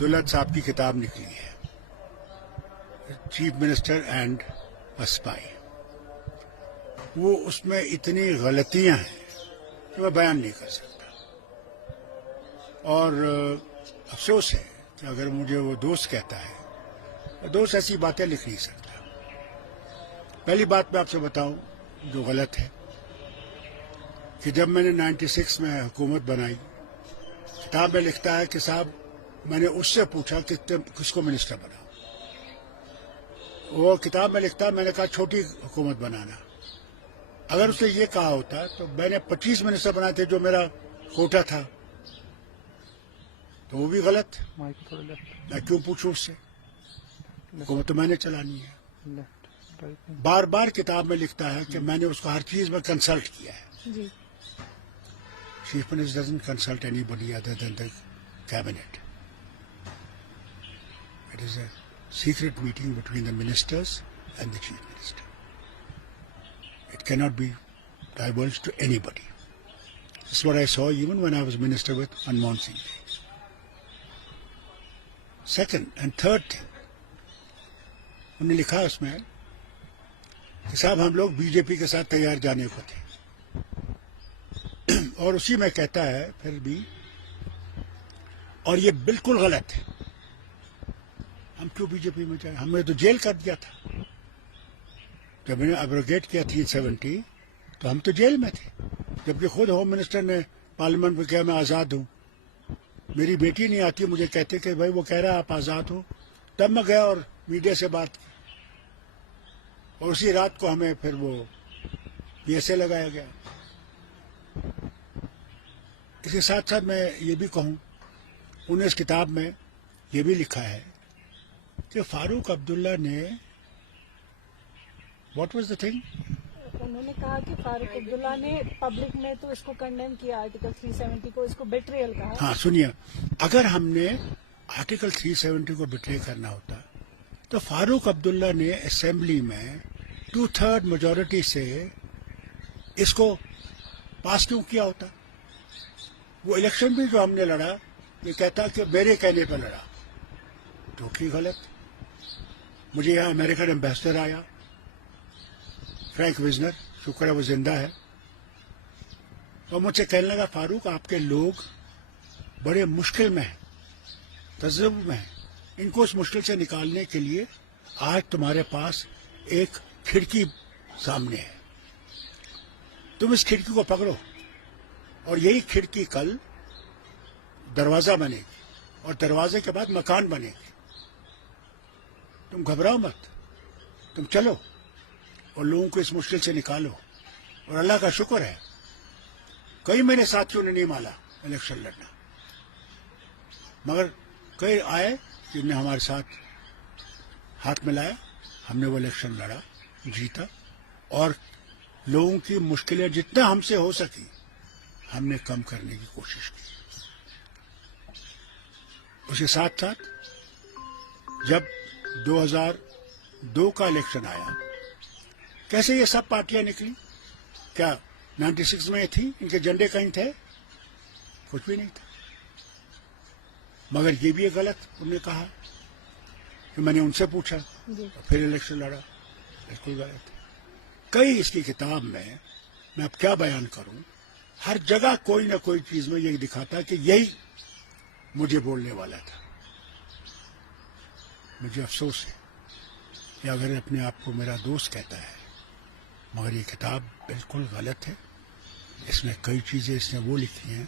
عبداللہ صاحب کی کتاب نکلی ہے، چیف منسٹر اینڈ اسپائی. وہ اس میں اتنی غلطیاں ہیں کہ میں بیان نہیں کر سکتا، اور افسوس ہے کہ اگر مجھے وہ دوست کہتا ہے، دوست ایسی باتیں لکھ نہیں سکتا. پہلی بات میں آپ سے بتاؤں جو غلط ہے کہ جب میں نے 96 میں حکومت بنائی، کتاب میں لکھتا ہے کہ صاحب میں نے اس سے پوچھا کہ کس کو منسٹر بناؤ. وہ کتاب میں لکھتا ہے میں نے کہا چھوٹی حکومت بنانا. اگر اس نے یہ کہا ہوتا تو میں نے 25 منسٹر بنائے تھے جو میرا کوٹا تھا، تو وہ بھی غلط. میں کیوں پوچھوں اس سے؟ حکومت تو میں نے چلانی ہے. بار بار کتاب میں لکھتا ہے کہ میں نے اس کو ہر چیز میں کنسلٹ کیا ہے. Chief minister doesn't consult anybody other than the cabinet. It is a secret meeting between the ministers and the chief minister. It cannot be divulged to anybody. This is what I saw even when I was minister with Manmohan Singh. Second and third thing, انہوں نے لکھا اس میں کہ صاحب ہم لوگ B J پی کے ساتھ تیار جانے کو تھے، اور اسی میں کہتا ہے پھر بھی، اور یہ بالکل غلط ہے، ہم کیوں بی جے پی میں جائیں؟ ہم نے تو جیل کر دیا تھا. جب میں نے ابروگیٹ کیا 370 تو ہم تو جیل میں تھے، جبکہ خود ہوم منسٹر نے پارلیمنٹ میں کہا میں آزاد ہوں. میری بیٹی نہیں آتی، مجھے کہتے کہ بھائی وہ کہہ رہا آپ آزاد ہو. تب میں گیا اور میڈیا سے بات کی، اور اسی رات کو ہمیں پھر وہ پی ایس اے لگایا گیا. اس کے ساتھ ساتھ میں یہ بھی کہوں، انہوں نے اس کتاب میں یہ بھی لکھا ہے کہ فاروق عبداللہ نے واٹ واز دا تھنگ، انہوں نے کہا کہ فاروق عبداللہ نے پبلک میں تو اس کو کنڈیم کیا، آرٹیکل 370 کو، اس کو بیٹریل کہا. ہاں سنیے، اگر ہم نے آرٹیکل 370 کو بیٹرے کرنا ہوتا تو فاروق عبداللہ نے اسمبلی میں 2/3 میجورٹی سے اس کو پاس کیوں کیا ہوتا؟ وہ الیکشن بھی جو ہم نے لڑا، یہ کہتا کہ میرے کہنے پہ لڑا. ٹوٹلی غلط. مجھے یہاں امریکن ایمبیسڈر آیا فرینک وزنر، شکر ہے وہ زندہ ہے، اور مجھ سے کہنے لگا فاروق آپ کے لوگ بڑے مشکل میں ہیں، تذبذب میں ہیں، ان کو اس مشکل سے نکالنے کے لیے آج تمہارے پاس ایک کھڑکی سامنے ہے، تم اس کھڑکی کو پکڑو، اور یہی کھڑکی کل دروازہ بنے گی، اور دروازے کے بعد مکان بنے گی. تم گھبراؤ مت، تم چلو اور لوگوں کو اس مشکل سے نکالو. اور اللہ کا شکر ہے کئی میرے ساتھیوں نے نہیں مانا الیکشن لڑنا، مگر کئی آئے جن نے ہمارے ساتھ ہاتھ ملایا، ہم نے وہ الیکشن لڑا، جیتا، اور لوگوں کی مشکلیں جتنا ہم سے ہو سکی ہم نے کم کرنے کی کوشش کی. اس کے ساتھ ساتھ جب 2002 کا الیکشن آیا، کیسے یہ سب پارٹیاں نکلی؟ کیا 96 میں تھی؟ ان کے جھنڈے کہیں تھے؟ کچھ بھی نہیں تھا. مگر یہ بھی غلط انہوں نے کہا کہ میں نے ان سے پوچھا اور پھر الیکشن لڑا. بالکل غلط. کئی اس کی کتاب میں اب کیا بیان کروں، ہر جگہ کوئی نہ کوئی چیز میں یہ دکھاتا کہ یہی مجھے بولنے والا تھا. مجھے افسوس ہے کہ اگر اپنے آپ کو میرا دوست کہتا ہے، مگر یہ کتاب بالکل غلط ہے. اس میں کئی چیزیں اس نے وہ لکھی ہیں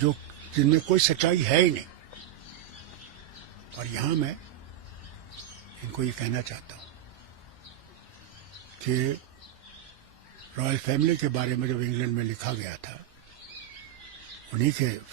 جن میں کوئی سچائی ہے ہی نہیں. اور یہاں میں ان کو یہ کہنا چاہتا ہوں کہ رائل فیملی کے بارے میں جب انگلینڈ میں لکھا گیا تھا، انہی کے